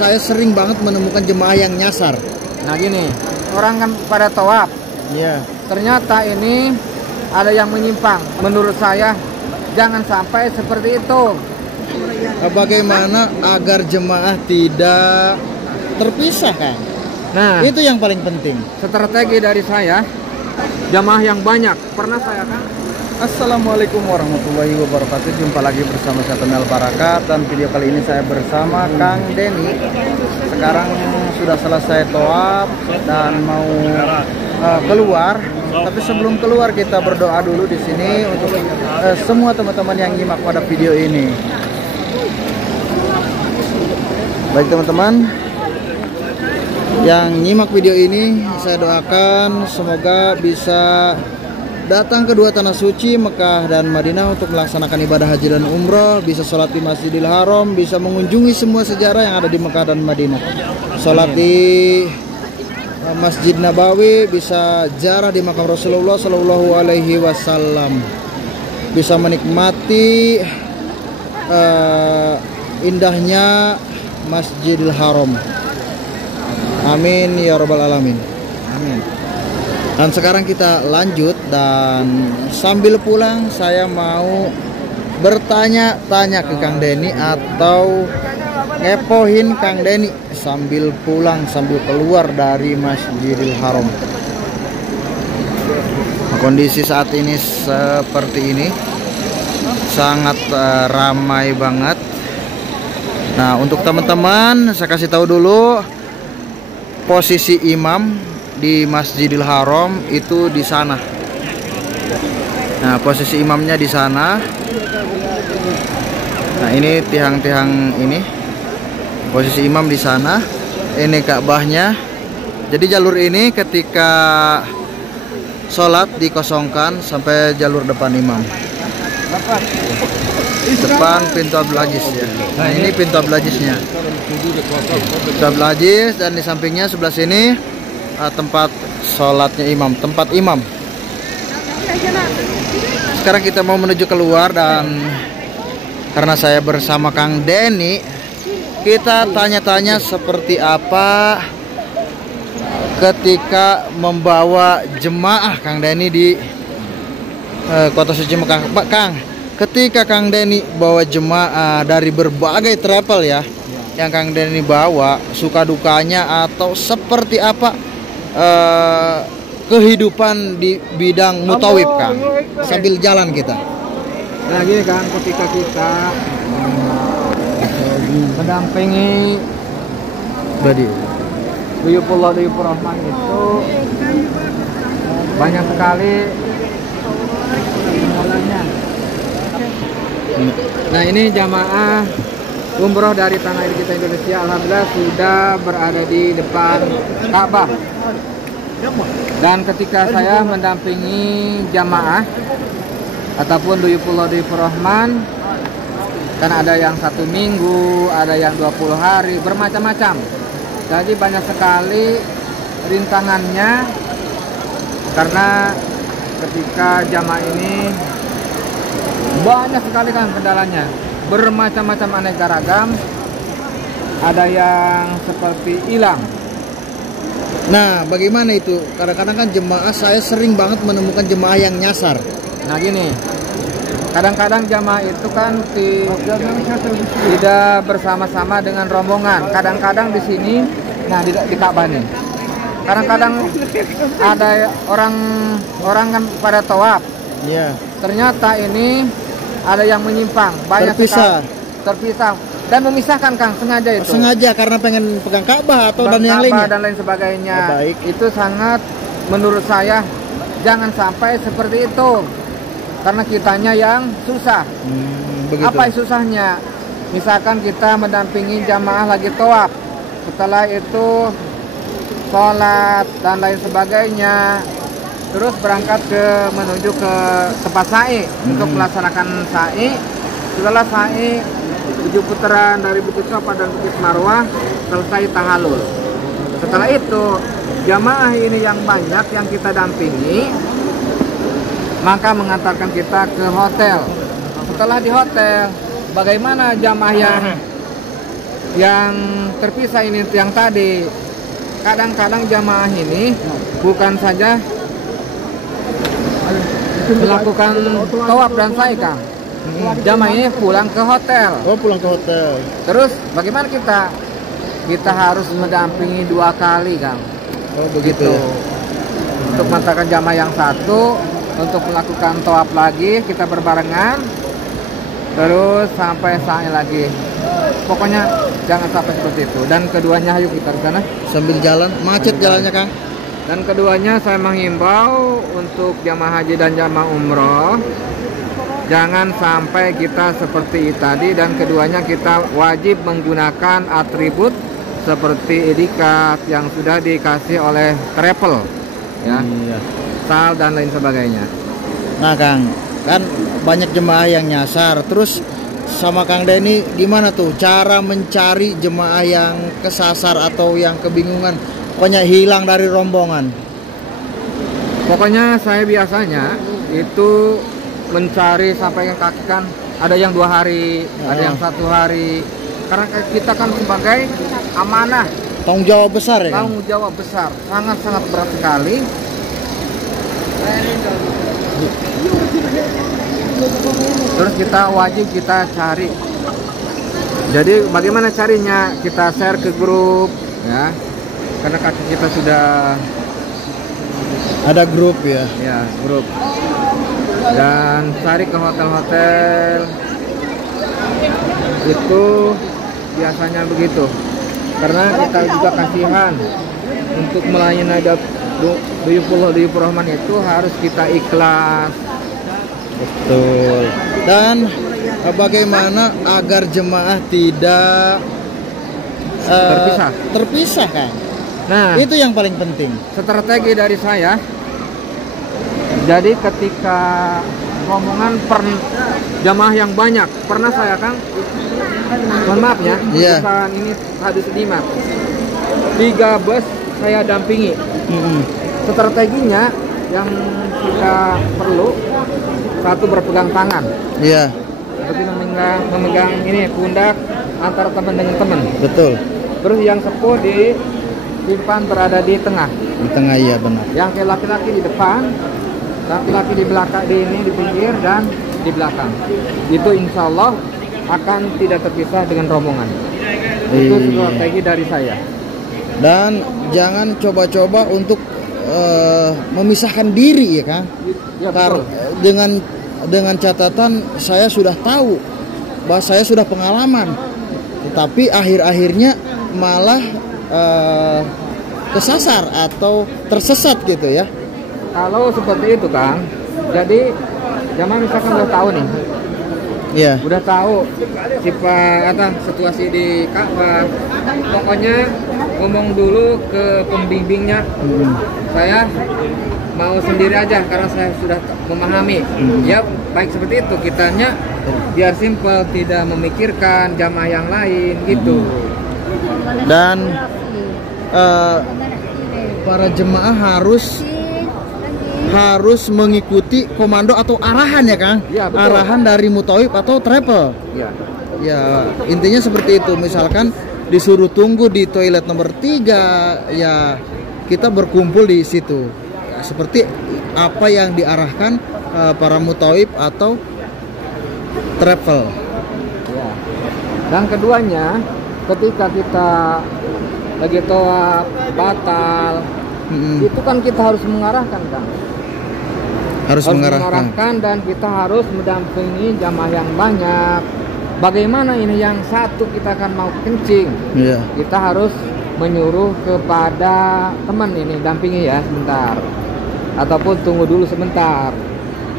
saya sering banget menemukan jemaah yang nyasar. Nah gini, orang kan pada tawaf. Iya. Ternyata ini ada yang menyimpang. Menurut saya jangan sampai seperti itu. Bagaimana agar jemaah tidak terpisah, kan? Nah, Itu yang paling penting. strategi dari saya, jamaah yang banyak. Pernah saya kan? Assalamualaikum warahmatullahi wabarakatuh. Jumpa lagi bersama saya Tonel Barakat. Dan video kali ini saya bersama Kang Denny. Sekarang sudah selesai tawaf dan mau keluar. Tapi sebelum keluar kita berdoa dulu di sini untuk semua teman-teman yang nyimak pada video ini. Baik teman-teman yang nyimak video ini, saya doakan semoga bisa datang ke dua tanah suci Mekah dan Madinah untuk melaksanakan ibadah haji dan umroh, bisa sholat di Masjidil Haram, bisa mengunjungi semua sejarah yang ada di Mekah dan Madinah, sholat di Masjid Nabawi, bisa ziarah di makam Rasulullah Shallallahu Alaihi Wasallam, bisa menikmati indahnya Masjidil Haram. Amin ya rabbal alamin. Amin. Dan sekarang kita lanjut, dan sambil pulang saya mau bertanya-tanya ke Kang Denny atau ngepohin Kang Denny sambil pulang, sambil keluar dari Masjidil Haram. Kondisi saat ini seperti ini, sangat ramai banget. Nah, untuk teman-teman saya kasih tahu dulu posisi imam di Masjidil Haram itu di sana. Nah, posisi imamnya di sana. Nah, ini tiang-tiang ini. Posisi imam di sana. Ini Ka'bahnya. Jadi jalur ini ketika sholat dikosongkan sampai jalur depan imam. Depan pintu Abdul Aziz ya. Nah, ini pintu Abdul Aziznya. Pintu Abdul Aziz, dan di sampingnya sebelah sini tempat sholatnya imam, tempat imam. Sekarang kita mau menuju keluar, dan karena saya bersama Kang Denny, kita tanya-tanya seperti apa ketika membawa jemaah Kang Denny di kota suci Mekah. Pak Kang, ketika Kang Denny bawa jemaah dari berbagai travel ya, yang Kang Denny bawa, suka dukanya atau seperti apa kehidupan di bidang mutawif, Kang, sambil jalan kita. Nah gini kan, ketika kita mendampingi Duyufullah Duyufur Rahman itu banyak sekali kendalanya. Nah, ini jamaah umroh dari tanah air kita Indonesia, alhamdulillah sudah berada di depan Ka'bah. Dan ketika saya mendampingi jamaah ataupun Duyufullah Duyufur Rahman, kan ada yang 1 minggu, ada yang 20 hari, bermacam-macam. Jadi banyak sekali rintangannya, karena ketika jamaah ini banyak sekali kan kendalanya, bermacam-macam aneka ragam. Ada yang seperti hilang. Nah, bagaimana itu? Kadang-kadang kan jemaah, saya sering banget menemukan jemaah yang nyasar. Nah gini, kadang-kadang jamaah itu kan tidak bersama-sama dengan rombongan. Kadang-kadang di sini, nah di Ka'bah nih, kadang-kadang ada orang kan pada tawaf. Iya. Ternyata ini ada yang menyimpang, banyak terpisah dan memisahkan, Kang, sengaja itu. Sengaja karena pengen pegang Ka'bah atau dan yang lainnya. Dan lain sebagainya. Oh, baik. Itu sangat, menurut saya jangan sampai seperti itu, karena kitanya yang susah. Begitu. Apa susahnya? Misalkan kita mendampingi jamaah lagi tawaf, setelah itu sholat dan lain sebagainya, terus berangkat menuju ke tempat sa'i untuk melaksanakan sa'i. Setelah sa'i 7 putaran dari Bukit Safa dan Bukit Marwah, selesai tahallul. Setelah itu jamaah ini yang banyak yang kita dampingi, maka mengantarkan kita ke hotel. Setelah di hotel, bagaimana jamaah yang yang terpisah ini yang tadi. Kadang-kadang jamaah ini bukan saja melakukan tawaf dan sa'i, Kang. Jamaah ini pulang ke hotel. Oh, pulang ke hotel. Terus bagaimana kita? Kita harus mendampingi 2 kali, Kang. Oh, begitu ya. Untuk mengantarkan jamaah yang satu untuk melakukan tawaf lagi, kita berbarengan. Terus sampai sa'i lagi. Pokoknya jangan sampai seperti itu. Dan keduanya, ayo kita ke sana. Sambil jalan, macet jalannya, Kang. Dan keduanya saya menghimbau untuk jamaah haji dan jamaah umroh, jangan sampai kita seperti tadi. Dan keduanya kita wajib menggunakan atribut seperti etikat yang sudah dikasih oleh travel, ya, sal dan lain sebagainya. Nah, Kang, kan banyak jemaah yang nyasar. Terus sama Kang Denny gimana tuh cara mencari jemaah yang kesasar atau yang kebingungan, pokoknya hilang dari rombongan? Pokoknya saya biasanya itu mencari sampai yang kaki, kan ada yang 2 hari, ada yang 1 hari, karena kita kan sebagai amanah, Tanggung jawab besar ya, Kang? tanggung jawab besar, sangat-sangat berat sekali. Terus kita wajib kita cari. Jadi bagaimana carinya? Kita share ke grup, ya, karena kaki kita sudah Ada grup ya. ya grup, dan cari ke hotel-hotel itu biasanya begitu, karena kita juga kasihan untuk melayani Duyufullah Duyufur Rahman itu harus kita ikhlas. Betul. Dan bagaimana agar jemaah tidak terpisah, Kang? Nah, Itu yang paling penting. strategi dari saya. Jadi ketika rombongan jamaah yang banyak, pernah saya, Kang, mohon maaf ya, Iya. bukan ini hadis dimat, 3 bus saya dampingi. Strateginya yang kita perlu, satu berpegang tangan, Iya, seperti memegang ini pundak antara teman dengan teman. betul. Terus yang sepuh di depan berada di tengah. Di tengah, iya benar. Yang laki-laki di depan, laki-laki di belakang, di pinggir dan di belakang. Itu insya Allah akan tidak terpisah dengan rombongan. Itu strategi dari saya. Dan jangan coba-coba untuk memisahkan diri ya, Kang. Ya, betul. Dengan catatan saya sudah tahu bahwa saya sudah pengalaman, tetapi akhir-akhirnya malah kesasar atau tersesat gitu ya. Kalau seperti itu, Kang, jadi jamaah misalkan udah tahu nih, Iya. udah tahu situasi di Ka'bah, pokoknya ngomong dulu ke pembimbingnya, saya mau sendiri aja karena saya sudah memahami. Ya baik seperti itu, kitanya biar simpel, tidak memikirkan jamaah yang lain gitu. Dan para jemaah harus mengikuti komando atau arahan ya, Kang? Ya, betul. Arahan dari mutawif atau travel. Ya. Ya, intinya seperti itu. Misalkan disuruh tunggu di toilet nomor 3, ya kita berkumpul di situ. Ya, seperti apa yang diarahkan para mutawif atau travel. Ya. Dan keduanya, ketika kita lagi tawaf batal, itu kan kita harus mengarahkan, Kang. Harus mengarahkan, dan kita harus mendampingi jamaah yang banyak. Bagaimana ini yang satu kita akan mau kencing, Iya. kita harus menyuruh kepada teman ini dampingi ya sebentar, ataupun tunggu dulu sebentar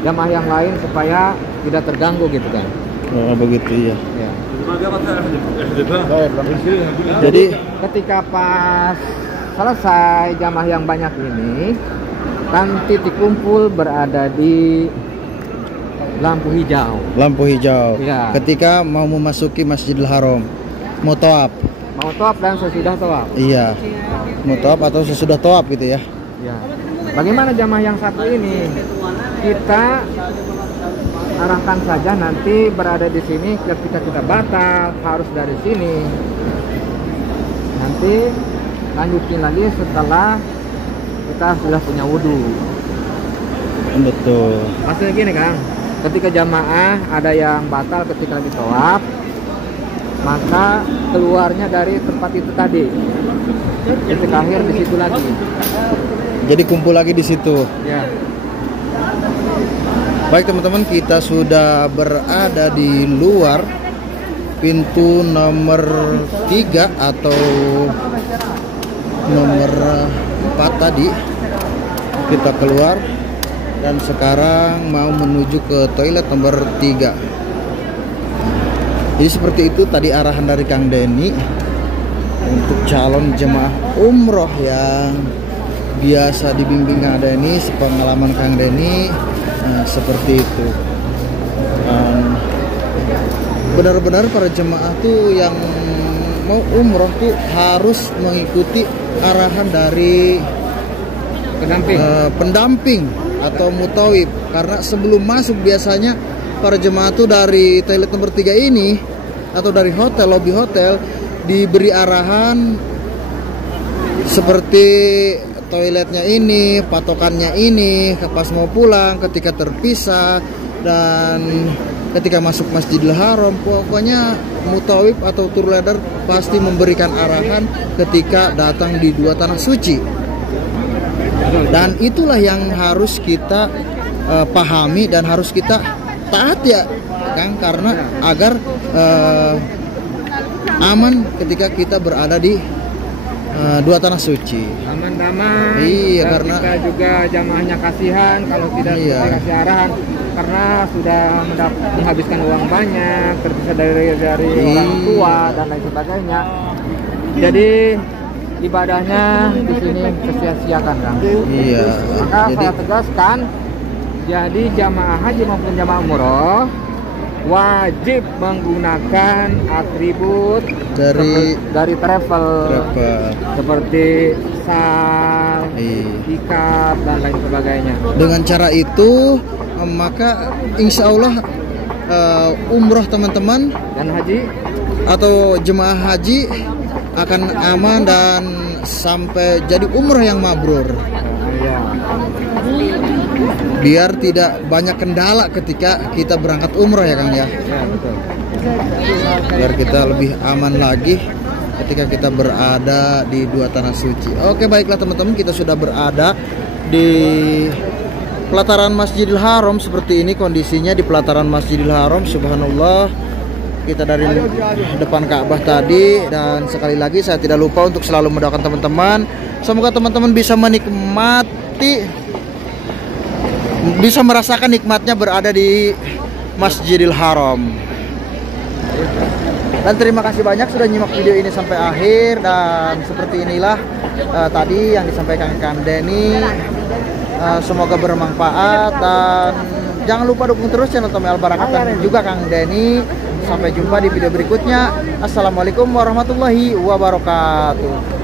jamaah yang lain supaya tidak terganggu gitu kan. Oh, begitu ya. Ya. Jadi Ketika pas selesai jamaah yang banyak ini, kan titik kumpul berada di lampu hijau. lampu hijau. Ya. Ketika mau memasuki Masjidil Haram, mau tawaf. Mau tawaf dan sesudah tawaf. Iya. Mau tawaf atau sesudah tawaf gitu ya. Ya. Bagaimana jamaah yang satu ini? Kita arahkan saja nanti berada di sini. Ketika kita batal harus dari sini. Nanti lanjutin lagi setelah kita sudah punya wudhu. Betul. Maksudnya gini Kang, ketika jamaah ada yang batal ketika lagi tawaf, maka keluarnya dari tempat itu tadi. Ketika akhir di situ lagi. Jadi kumpul lagi di situ. Ya. Baik teman-teman, kita sudah berada di luar pintu nomor 3 atau nomor 4 tadi. Kita keluar dan sekarang mau menuju ke toilet nomor 3. Jadi seperti itu tadi arahan dari Kang Denny untuk calon jemaah umroh yang biasa dibimbing Kang Denny, sepengalaman Kang Denny. Nah, seperti itu. Benar-benar para jemaah tuh yang mau umroh tuh harus mengikuti arahan dari pendamping atau mutawib, karena sebelum masuk biasanya para jemaah tuh dari toilet nomor 3 ini atau dari hotel, lobby hotel, diberi arahan seperti toiletnya ini, patokannya ini, pas mau pulang, ketika terpisah, dan ketika masuk Masjidil Haram. Pokoknya mutawib atau tour leader pasti memberikan arahan ketika datang di 2 tanah suci. Dan itulah yang harus kita pahami dan harus kita taat ya Kang, karena agar aman ketika kita berada di 2 tanah suci. Aman damai. Iya, dan karena kita juga jamaahnya kasihan kalau tidak dikasih arahan, karena sudah menghabiskan uang banyak, terpisah dari orang tua dan lain sebagainya. Jadi ibadahnya di sini sia-siakan Kang. Iya. Maka saya tegaskan, jadi jamaah haji maupun jamaah umroh wajib menggunakan atribut dari travel seperti sal, ikat dan lain sebagainya. Dengan cara itu maka insya Allah umroh teman-teman Dan haji atau jemaah haji akan aman dan sampai jadi umroh yang mabrur. Biar tidak banyak kendala ketika kita berangkat umroh ya Kang ya. betul. Biar kita lebih aman lagi ketika kita berada di 2 tanah suci. Oke, baiklah teman-teman, kita sudah berada di pelataran Masjidil Haram. Seperti ini kondisinya di pelataran Masjidil Haram. Subhanallah, kita dari depan Ka'bah tadi. Dan sekali lagi saya tidak lupa untuk selalu mendoakan teman-teman, semoga teman-teman bisa menikmati, bisa merasakan nikmatnya berada di Masjidil Haram. Dan terima kasih banyak sudah nyimak video ini sampai akhir. Dan seperti inilah tadi yang disampaikan Kang Denny. Semoga bermanfaat. Dan jangan lupa dukung terus channel Tommy Albarakat dan juga Kang Denny. Sampai jumpa di video berikutnya. Assalamualaikum warahmatullahi wabarakatuh.